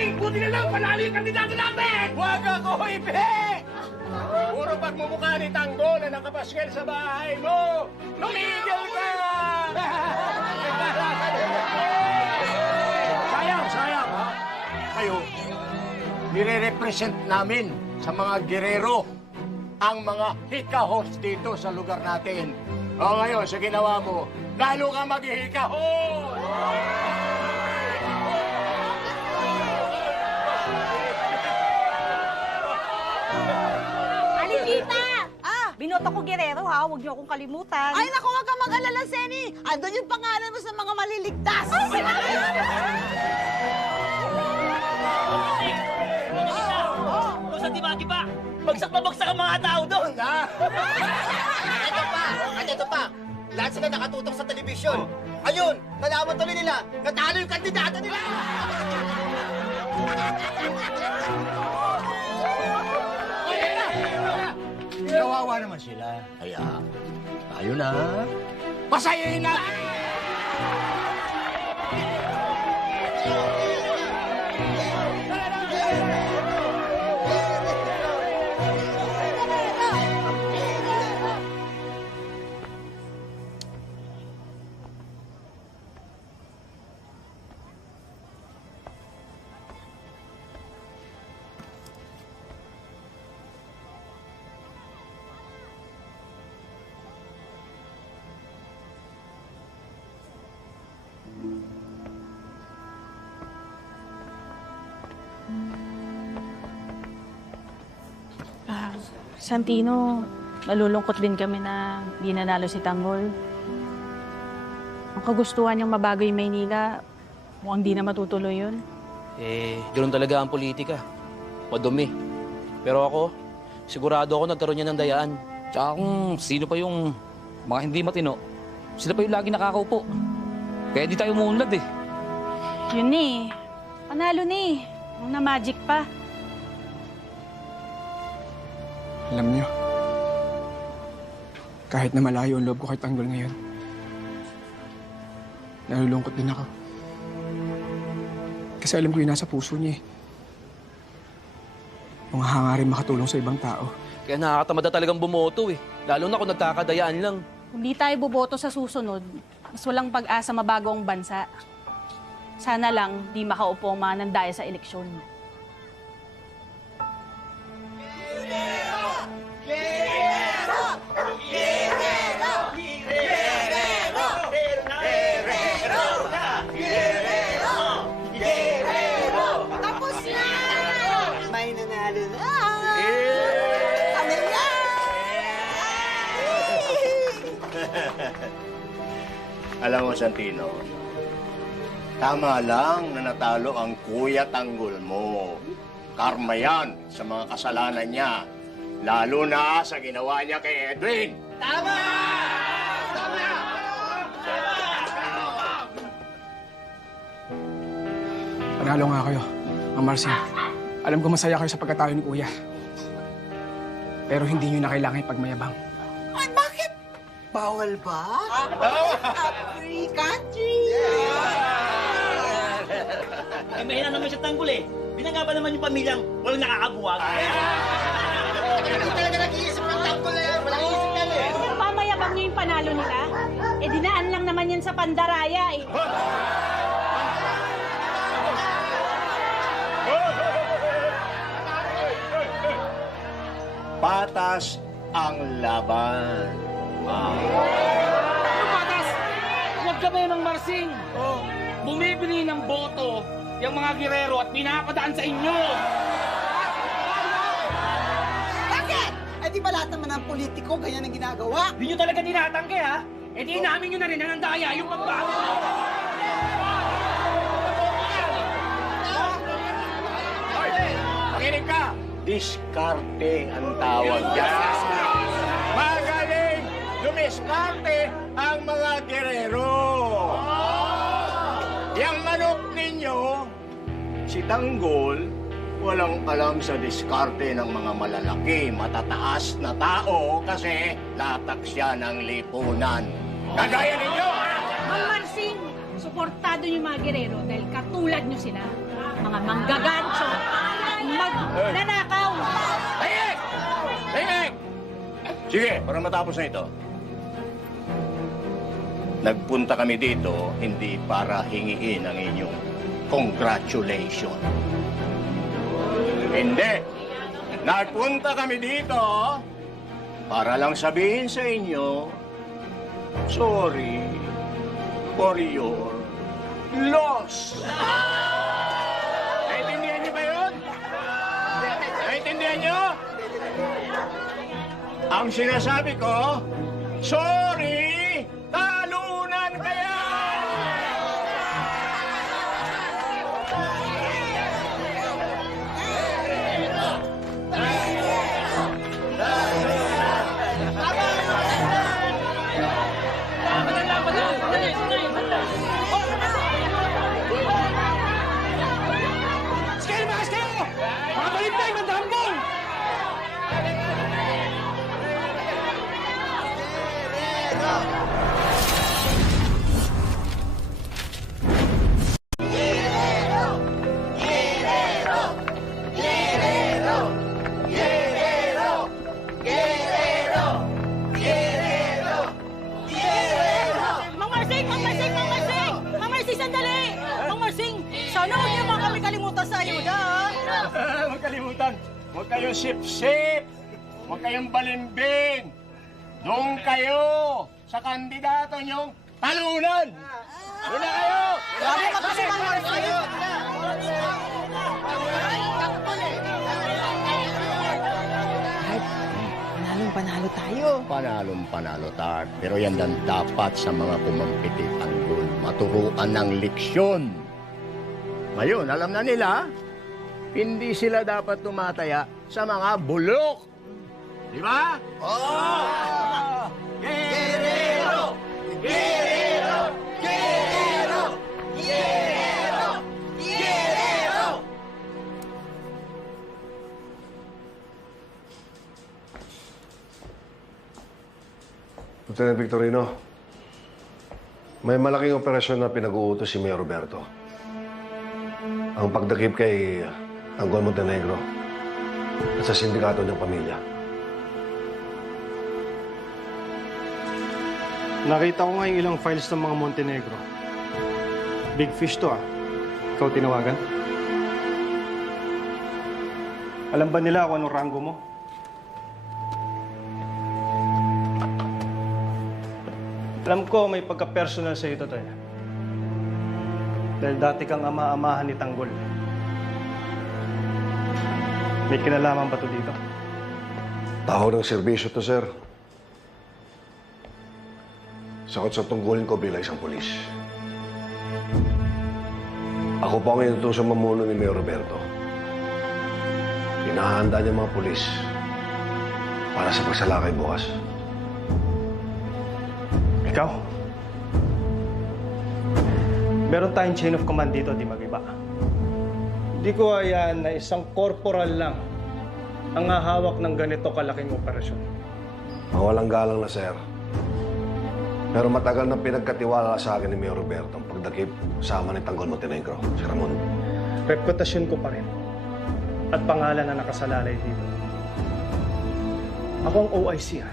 Marsing! Buti na lang panalo yung kandidato namin! Huwag ako ipi! Puro pagmumukha ni Tanggol na nakapaskel sa bahay mo! Tumigil ka! Sayang, ha? Kayo, nire-represent namin sa mga gerero ang mga hikahos dito sa lugar natin. O ngayon, sa ginawa mo, lalo ka maghihikahos! Alinita! Binoto ko Guerrero, ha? Huwag niyo akong kalimutan. Ay, naku, huwag kang mag-alala, Seni. Andun yung pangalan mo sa mga maliligtas. Sa diba? Bagsak na bagsak ang mga tao doon! Ito pa! Lahat sila nakatutok sa telebisyon. Ayun, nalaman tuloy nila, natalo yung kandidato nila! Kawawa naman sila. Kaya, tayo na. Pasayahin na! Santino, nalulungkot din kami na di nanalo si Tanggol. Ang kagustuhan niyang mabago yung Maynila, mukhang di na matutuloy yun. Ganoon talaga ang politika. Madumi. Pero ako, sigurado ako nagkaroon niya ng dayaan. Tsaka kung sino pa yung mga hindi matino, sila pa yung lagi nakakaupo. Kaya di tayo umuunlad eh. Yun eh. Panalo ni. Nung na-magic pa. Alam niyo, kahit na malayo ang loob ko kay Tanggol ngayon, nalulungkot din ako. Kasi alam ko yung nasa puso niya eh. Mga hangarin makatulong sa ibang tao. Kaya nakakatamad na talagang bumoto eh. Lalo na kung nagkakadayaan lang. Kung di tayo boboto sa susunod, mas walang pag-asa mabago ang bansa. Sana lang di makaupo ang mga nandaya sa eleksyon. Tapos na! May nanalo na! Kami na! Alam mo, Santino, tama lang na natalo ang Kuya Tanggol mo. Karma yan sa mga kasalanan niya. Lalo na sa ginawa niya kay Edwin. Tama! Panalo nga kayo, Ma'am Marcy. Alam ko masaya kayo sa pagkatalo ni Kuya. Pero hindi niyo na kailangan ipagmayabang. Ay, bakit? Bawal ba? A free country! Eh, mahina naman siya Tanggol eh. Binanga ba naman yung pamilyang walang nakakabuwag? Hindi talaga nag-iisip ng Tanggol na yan. Walang isip yan eh. Pamayabang niyo yung panalo nila. Eh, dinaan lang naman yan sa Pandaraya, eh. Patas ang laban. Ano patas? Huwag ka ba ng Marsing? Bumibili ng boto yung mga girero at pinapadaan sa inyo. Bakit? Eh, di ba lahat naman ng politiko ganyan ang ginagawa? Hindi nyo talaga tinatangke ha? Eh di inamin nyo na rin na nandaya yung pagbago. Makinig ka! Diskarte ang tawag dyan. Magaling dumiskarte ang mga gerero. Yang manok ninyo, si Tanggol, walang alam sa diskarte ng mga malalaki, matataas na tao kasi latak siya ng lipunan. Kagaya ninyo! Mang Marsing, suportado yung mga gerero dahil katulad nyo sila. Mga manggagancho, magnanakaw. Tahimik! Tahimik! Sige, para matapos na ito. Nagpunta kami dito hindi para hingiin ang inyong congratulation. Hindi. Nagpunta kami dito para lang sabihin sa inyo, sorry for your loss. Naintindihan niyo ba yun? Naintindihan niyo? Ang sinasabi ko, sorry, talunan kaya! Sige, makas kayo! Mga balintay, mandambong! Mang Marsing! Mang Marsing! Mang Marsing! Mang Marsing, sandali! Mang Marsing, sana huwag niyo mga kami kalimutan sa ayuda, ha? Huwag kalimutan, huwag kayong sip-sip, huwag kayong balimbing. Doon kayo sa kandidato niyong talunan. Doon na kayo! Grabe ka kasi, Mang Marsing. Panalong-panalo tayo. Panalong-panalo tayo. Pero yan lang dapat sa mga kumampiti tanggol. Maturuan ng leksyon. Ngayon, alam na nila, hindi sila dapat tumataya sa mga bulok. Di ba? Oo! Guerrero! Guerrero! Guerrero! Guerrero! Guerrero! Lieutenant Victorino, may malaking operasyon na pinag-uutos si Mayor Roberto. Ang pagdakip kay Tanggol Montenegro at sa sindikato ng pamilya. Nakita ko nga yung ilang files ng mga Montenegro. Big fish to, ah. Ikaw tinawagan? Alam ba nila kung anong rango mo? Alam ko may pagka-personal sa ito, Toy. Dahil dati kang ama-amahan ni Tanggol. May kinalaman ba to dito? Tao ng serbisyo to, sir. Sakot sa tungkulin ko bilang isang polis. Ako po ang inutusang mamuno ni Mayor Roberto. Pinahanda niya mga polis para sa pagsalakay bukas. Ikaw? Meron tayong chain of command dito, di mag-iba. Hindi ko ayan na isang corporal lang ang hahawak ng ganito kalaking operasyon. Mawalang galang na, sir. Pero matagal na pinagkatiwala sa akin ni Mayor Roberto ang pagdakip kasama ni Tanggol Montenegro, si Ramon. Reputasyon ko pa rin at pangalan na nakasalalay dito. Ako ang OIC, ha?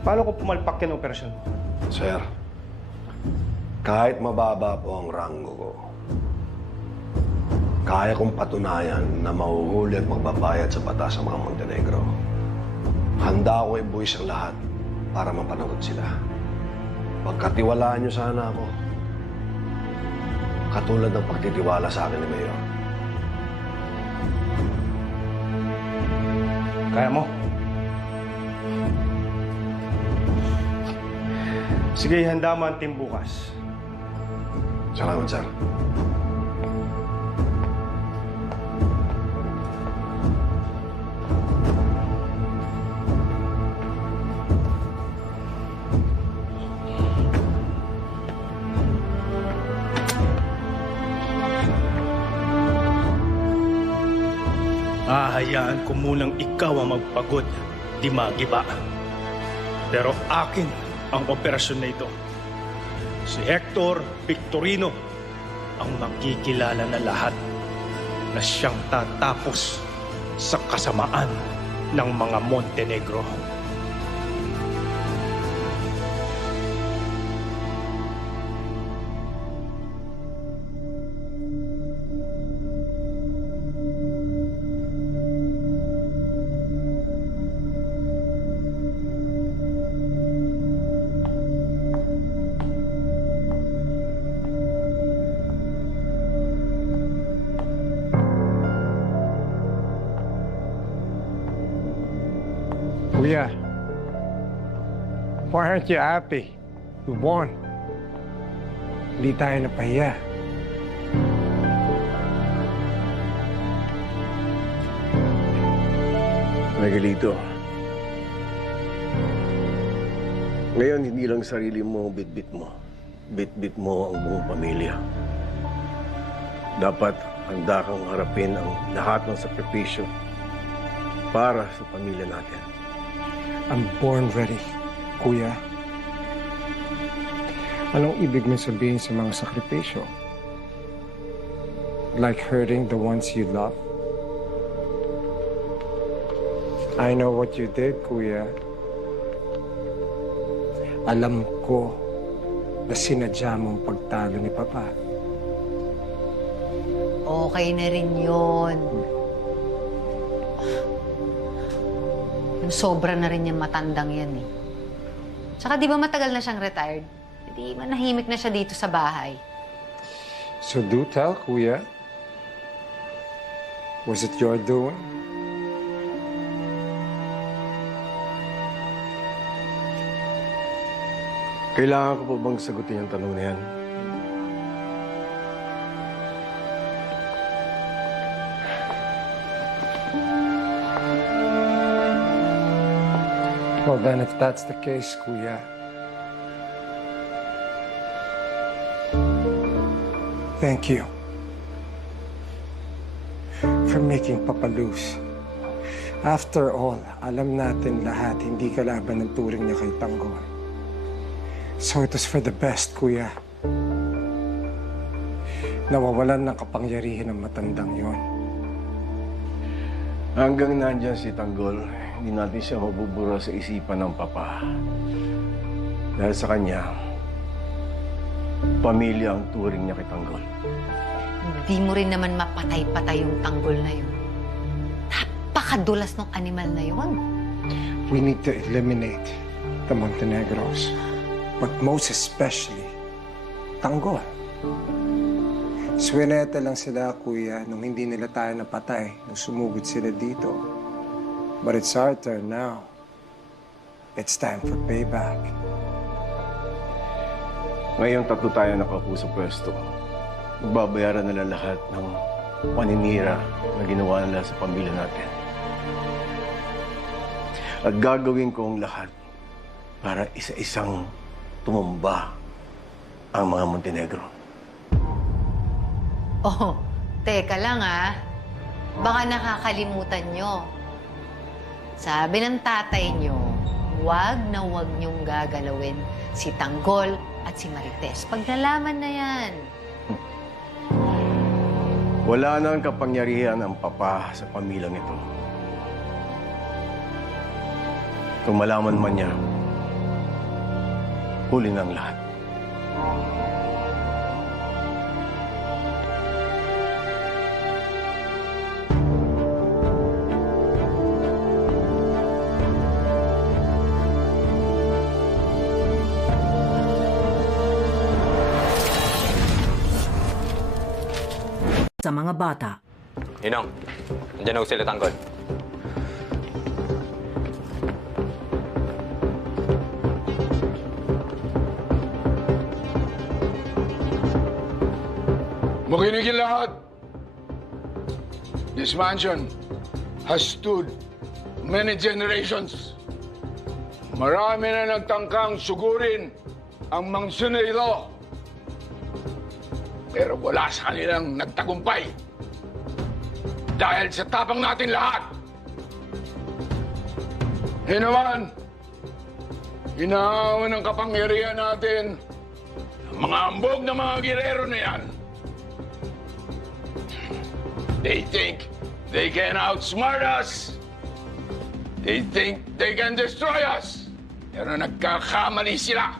Paano ko pumalpak yung operasyon mo? Sir, kahit mababa po ang ranggo ko, kaya kong patunayan na mahuhuli at magbabayad sa batas sa mga Montenegro. Handa ako ibuwis ang lahat para mapanagot sila. Pagkatiwalaan niyo sana ako, katulad ng pagtitiwala sa akin ni Mayor. Kaya mo? Sige, handa mo ang team bukas. Salamat, sir. Hahayaan ko munang ikaw ang magpagod, di magiba. Pero akin ang operasyon na ito. si Hector Victorino ang makikilala na lahat na siyang tatapos sa kasamaan ng mga Montenegro. Kuya, why aren't you happy? We won. Hindi tayo napahiya. Miguelito, ngayon hindi lang sarili mo ang bitbit mo. Bitbit mo ang buong pamilya. Dapat handa kang harapin ang lahat ng sakripisyo para sa pamilya natin. I'm born ready, Kuya. Anong ibig mong sabihin sa mga sakripisyo? Like hurting the ones you love? I know what you did, Kuya. Alam ko na sinadya mong pagtalo ni Papa. Okay na rin yun. Sobra na rin yung matandang yan eh. Tsaka di ba matagal na siyang retired? Di manahimik na siya dito sa bahay. So do tell, Kuya. Was it your doing? Kailangan ko pa bang sagutin ang tanong na yan? Well, then, if that's the case, Kuya, thank you for making Papa lose. After all, alam natin lahat, hindi ka laban ng turing niya kay Tanggol. So it was for the best, Kuya. Nawawalan ng kapangyarihan ng matandang yon. Hanggang nandyan si Tanggol, hindi natin siya mabubura sa isipan ng Papa. Dahil sa kanya, pamilya ang turing niya kay Tanggol. Hindi mo rin naman mapatay-patay yung Tanggol na yun. Napakadulas ng animal na yun. We need to eliminate the Montenegros. But most especially, Tanggol. Swinete lang sila, Kuya, nung hindi nila tayo napatay, nung sumugod sila dito. But it's our turn now. It's time for payback. Ngayon, tatlo tayo nakaupo sa pwesto. Magbabayaran nila lahat ng paninira na ginawa nila sa pamilya natin. At gagawin ko ang lahat para isa-isang tumumba ang mga Montenegro. Oh, teka lang ah. Baka nakakalimutan nyo. Sabi ng tatay nyo, wag na wag nyong gagalawin si Tanggol at si Marites. Pag nalaman na yan. Wala nang kapangyarihan ang Papa sa pamilyang ito. Kung malaman man niya, huli ng lahat. Sa mga bata. Ninong, nandiyan ako sila Tanggol. Makinig yung lahat. This mansion has stood many generations. Marami na nagtangkang sugurin ang mansyon na ito. Pero wala sa kanilang nagtagumpay. Dahil sa tapang natin lahat. Hinawan, hinahawan ng kapangyarihan natin ang Mga ambog na mga girero na yan. They think they can outsmart us. They think they can destroy us. Pero nagkakamali sila.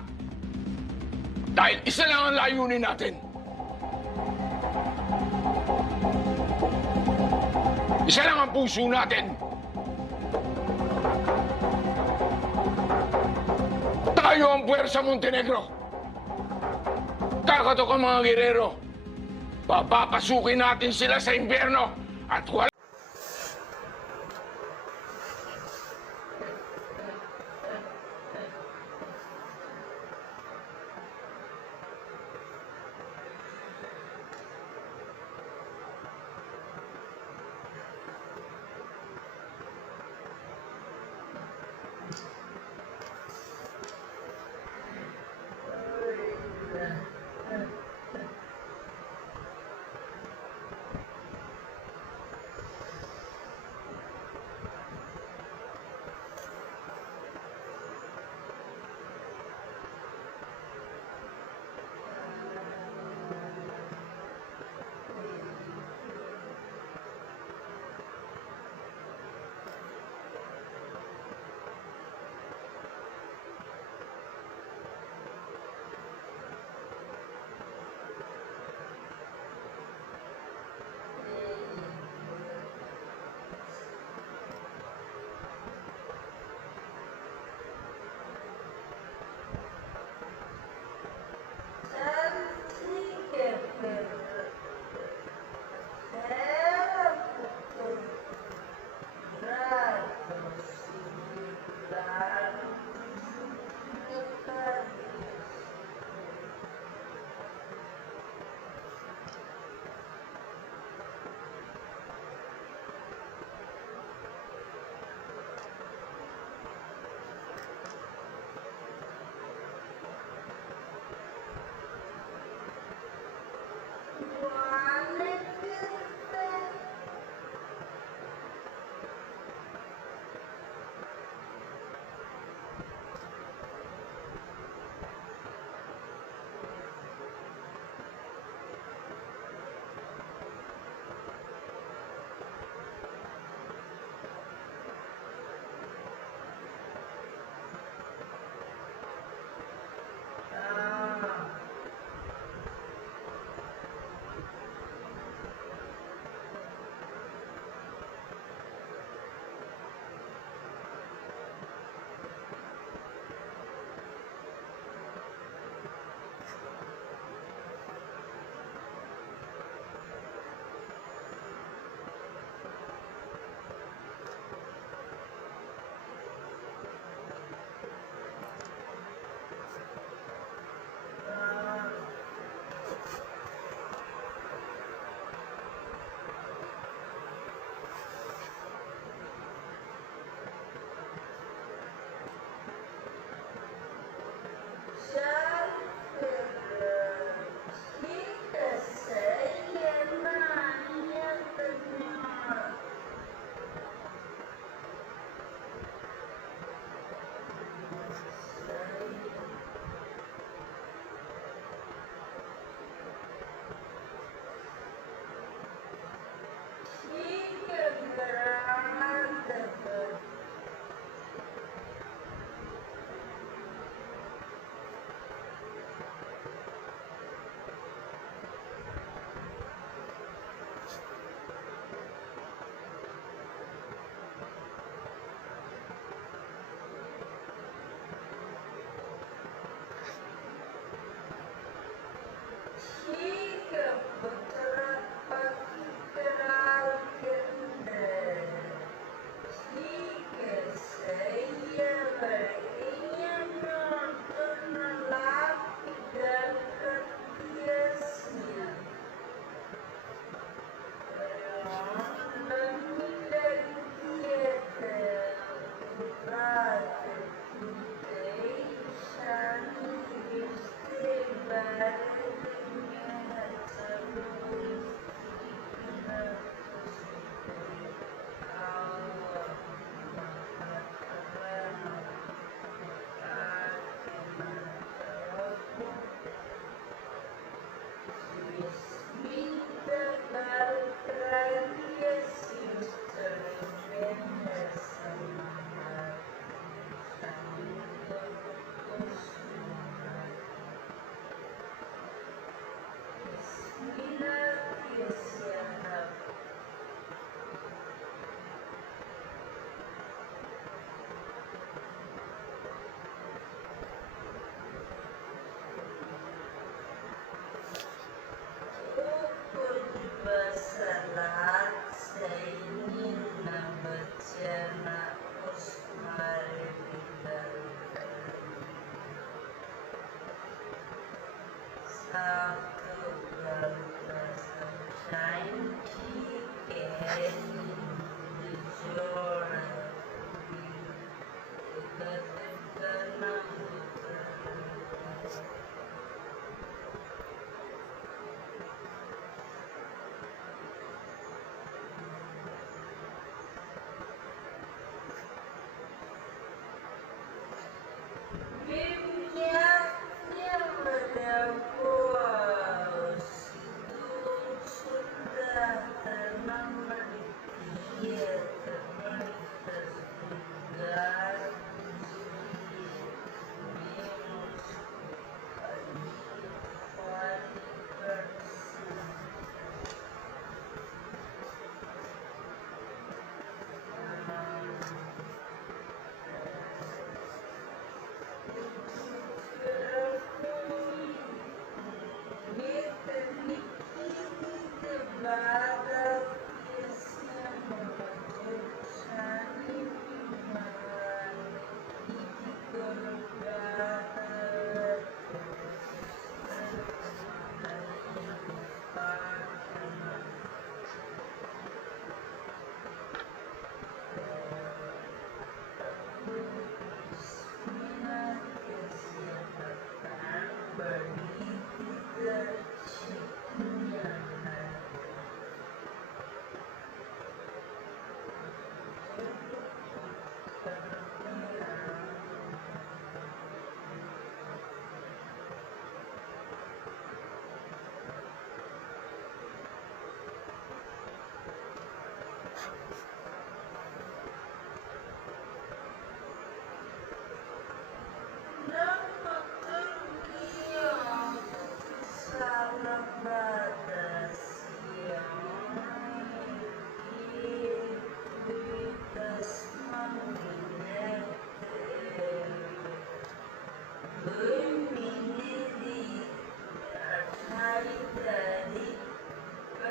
Dahil isa lang ang layunin natin. Isa lang ang puso natin. Tayo ang puwersa Montenegro. Kakatok ang mga girero. Papapasukin natin sila sa impyerno at wala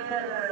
Para